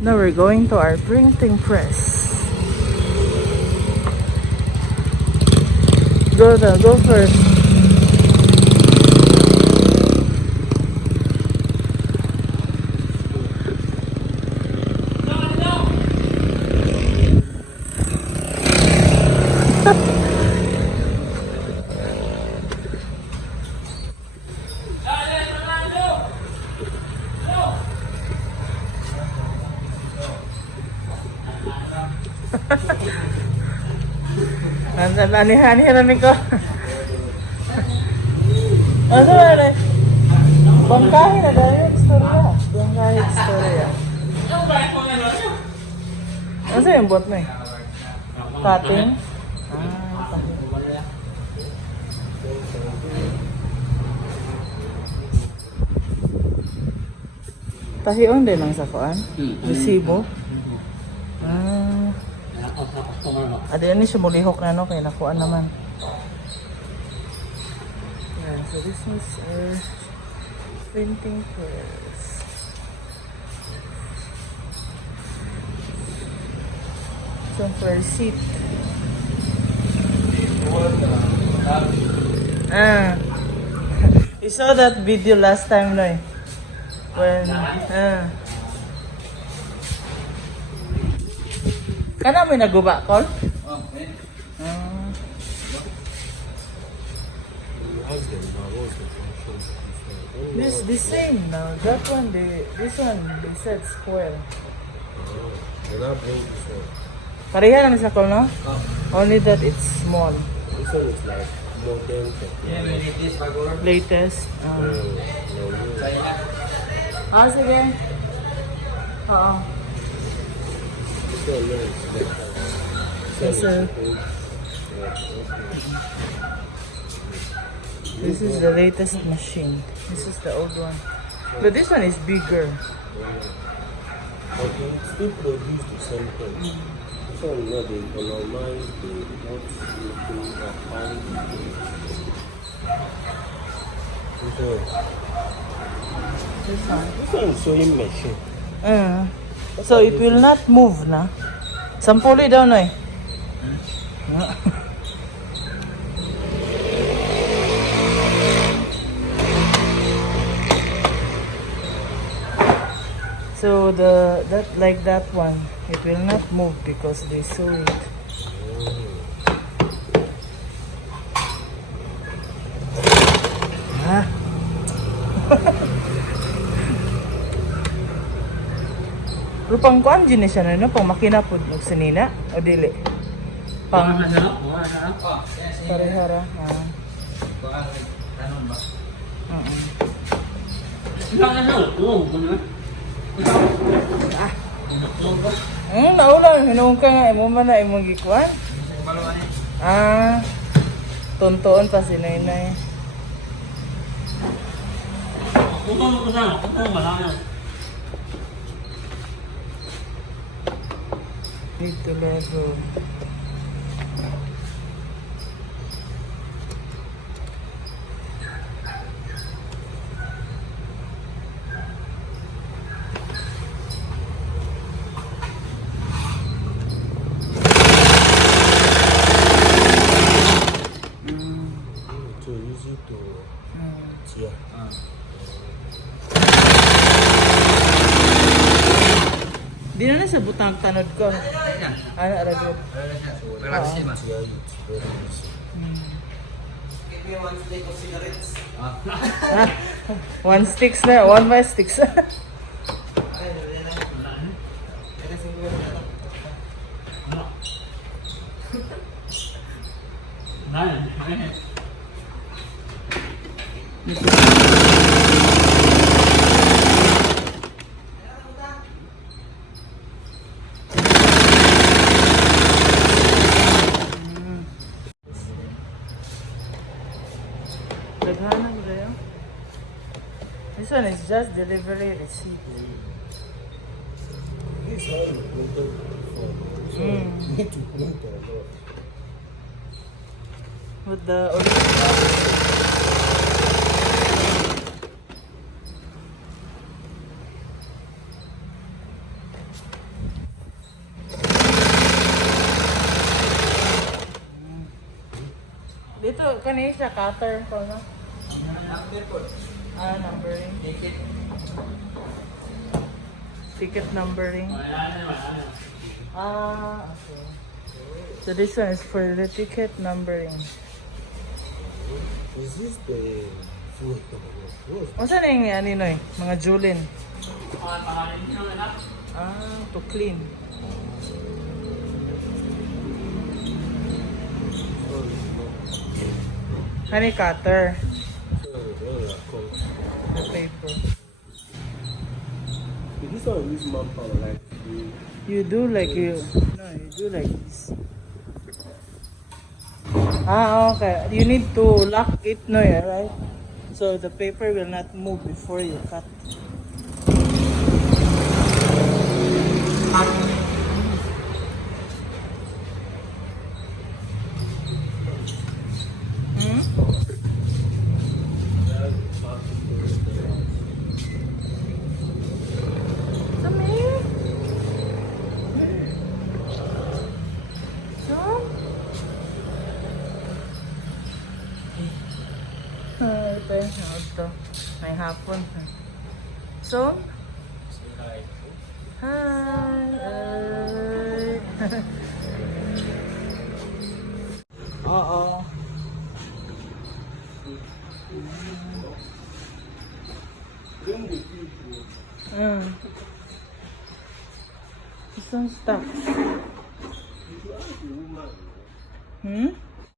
Now we're going to our printing press. Go first. Ani ko. Ano ba? Bangkahin na dahil istorya. Bangkahin istorya. Ano yung bot na eh? Cutting? Tahiyon din ang sakuan? Resibo? Adi yan siya mulihok na no, kaya nakuha naman. Yeah, so this is our printing press. So for receipt. You saw that video last time, no? When kana may naguba call? This the same now. That one this one they said square. Pareha naman sa call, no? Only that it's small. This one is like modern. Latest. Sige. Oo. This is the latest machine. This is the old one. But this one is bigger. But they still produce the same thing. This one, no, they economize, they not looking at quality. This one. This one is sewing machine. So it will not move na. Sampuli daw na eh. So that one, it will not move because they sew it. Rupang kuan din siya na pang makina pud og sinina o dili. Pang parehara. Naula hinuon ka nga imo man na imong gikuan. Tontoon pa si Nainay. Dito level. So easy to tear. Di na sa butang tanod ko. Ano aragot? Give me one stick of cigarettes. One sticks na, one by sticks. This one is just delivery receipt. This one is printed before. So you need to print a lot. With the original. kanina siya cutter ko na. Number po. Numbering. Ticket. Ticket numbering. Okay. So this one is for the ticket numbering. Is this the food? Masa na yung ano eh? Mga Julin. To clean. Honey cutter. The paper. This one use manpower like You do like you do like this. Okay. You need to lock it no, yeah, right? So the paper will not move before you cut. Hmm? Come here. Son? Ito yung ito. May hapon. So? Hi! Oo. Isang stuff. Hmm?